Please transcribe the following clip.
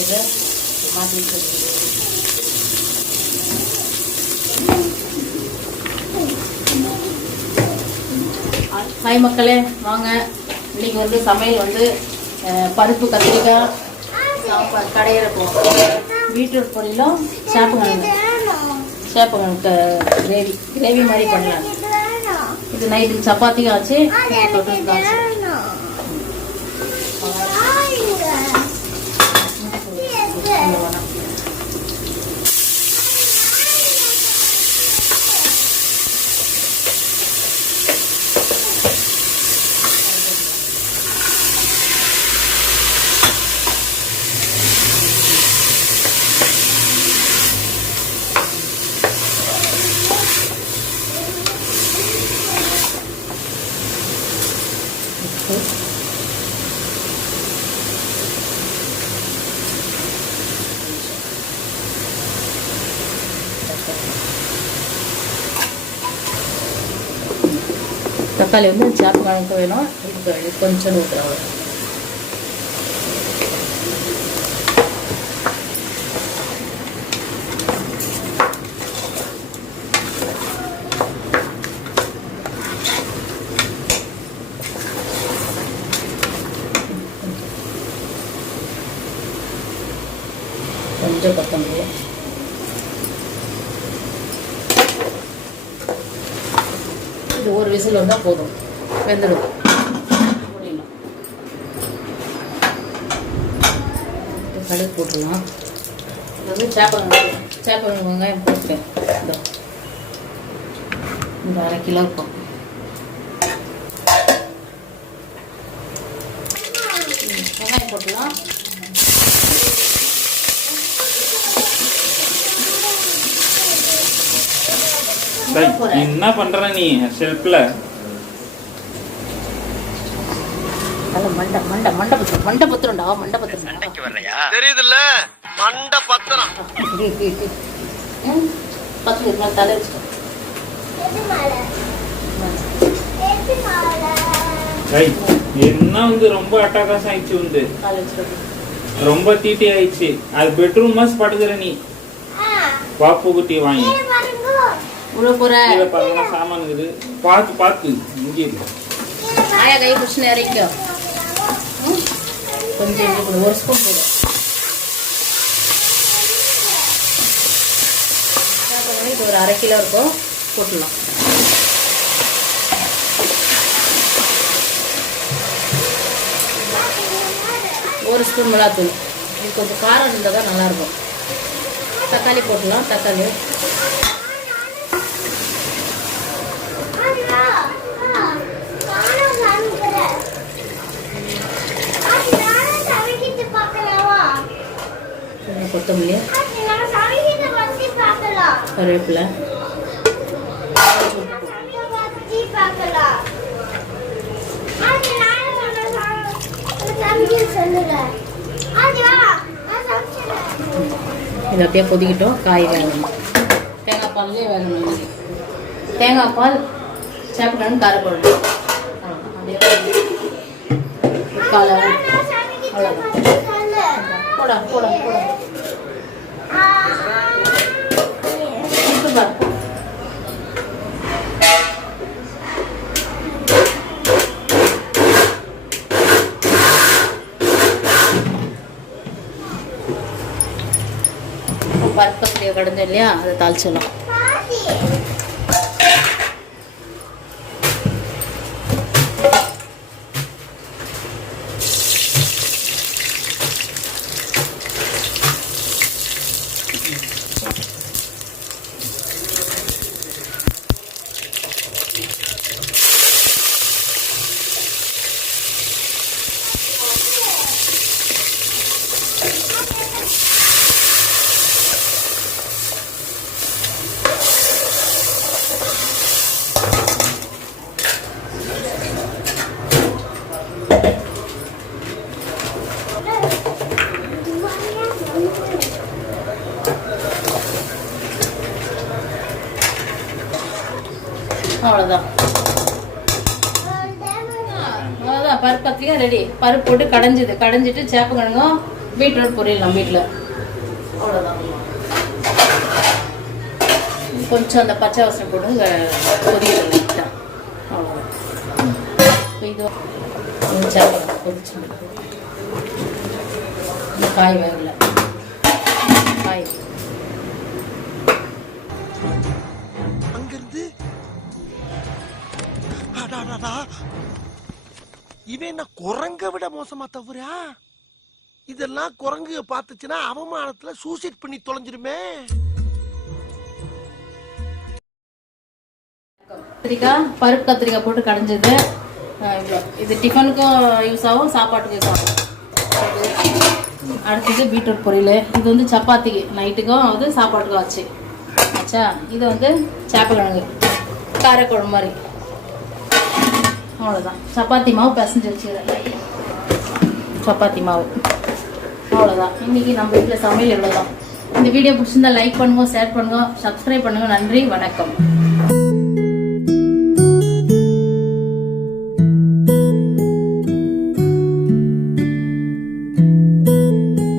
இது மாற்றி ஹாய் மக்களே, வாங்க. இன்னைக்கு வந்து சமையல் வந்து பருப்பு கத்திரிக்காய் சாப்பாடு கடையிற போவோம். பீட்ரூட் பொரியலும் சேப்பங்கிழங்கு கிரேவி மாதிரி பண்ணலாம். இது நைட்டுக்கு சப்பாத்தியும் ஆச்சு, தொட்டுக்கு ஆச்சு. தக்காளி வந்து சேப்பங்கிழங்கு வேணும், இதுக்கு கொஞ்சம் ஊற்றுறோம். கொஞ்சம் கொத்தமல்லி, இது ஒரு விசில் வந்தால் போதும், வெந்துடும். கடுகு போட்டுடலாம். இது வந்து சேப்பங்கிழங்கு வெங்காயம் போட்டுட்டேன். இந்த 1/2 கிலோ இருக்கும். வெங்காயம் போட்டுடலாம். என்ன பண்ற நீ ஷெல்ஃப்ல? மண்டை பத்திரம்டா, மண்டை பத்திரம் தெரியுதுல்ல, மண்டை பத்திரம். பத்து தலை வச்சுக்கோ. என்ன வந்து ரொம்ப அட்டகாசம் ஆயிடுச்சு, வந்து ரொம்ப தீட்டி ஆயிடுச்சு. அது பெட்ரூம் மாஸ் படுகிற நீ பாப்பு குட்டி வாங்கி சாமான் இருக்குது. பார்த்து இங்கே ஆயா கை பிடிச்சி இறக்கோ. கொஞ்சம் ஒரு ஸ்பூன் போடும். இது ஒரு 1/2 கிலோ இருக்கும், போட்டுடலாம். ஒரு ஸ்பூன் மிளகாத்தூள். இது கொஞ்சம் காரம் இருந்தால் தான் நல்லாயிருக்கும். தக்காளி போட்டுடலாம். தக்காளி கொத்தமல்லி, கருவேப்பிலை, இது அப்படியே கொதிக்கிட்டோம். காய் வேகணும். தேங்காய் பால்லே வேகணும். தேங்காய் பால், சேப்பங்கிழங்கு, காரக்குழம்பு. அப்படியே காலை போடா போடா போடா. பருப்பு கடைஞ்சோம் இல்லையா, அதை தாளிச்சிடலாம். அவ்வளோதான். பருப்பு கத்திரிக்காய் ரெடி. பருப்பு போட்டு கடைஞ்சிட்டு சேப்பக்கிழங்கு பீட்ரூட் பொரியல் நம்ம வீட்டில். அவ்வளோதான். கொஞ்சம் அந்த பச்சை வாசனை போட்டு பொரியல் லைட்டாக. அவ்வளோதான். இது சேப்பக்கிழங்கு பொரிச்சு காய் வேகல. காய் அங்கிருந்து இவன் என்ன குரங்க விட மோசமா தவறா? இதெல்லாம் குரங்கு பார்த்துச்சுன்னா அவமானத்துல சூசைட் பண்ணி தொலைஞ்சிருமே. கத்திரிக்காய் பருப்பு கத்திரிக்காய் போட்டு கடைஞ்சது. இது டிஃபனுக்கும் யூஸ் ஆகும், சாப்பாட்டுக்கும் யூஸ் ஆகும். அடுத்தது பீட்ரூட் பொரியல். இது வந்து சப்பாத்திக்கு நைட்டுக்கும் வந்து சாப்பாட்டுக்கும் ஆச்சு. ஆச்சா. இது வந்து சேப்பக்கிழங்கு காரக்குழம்பு மாதிரி. அவ்வளோதான். சப்பாத்தி மாவு பிசைஞ்சு வச்சுக்கிறேன். சப்பாத்தி மாவு. அவ்வளோதான். இன்னைக்கு நம்ம வீட்டில் சமையல் இவ்வளோதான். இந்த வீடியோ பிடிச்சிருந்தா லைக் பண்ணுங்க, ஷேர் பண்ணுங்க, சப்ஸ்கிரைப் பண்ணுங்க. நன்றி, வணக்கம்.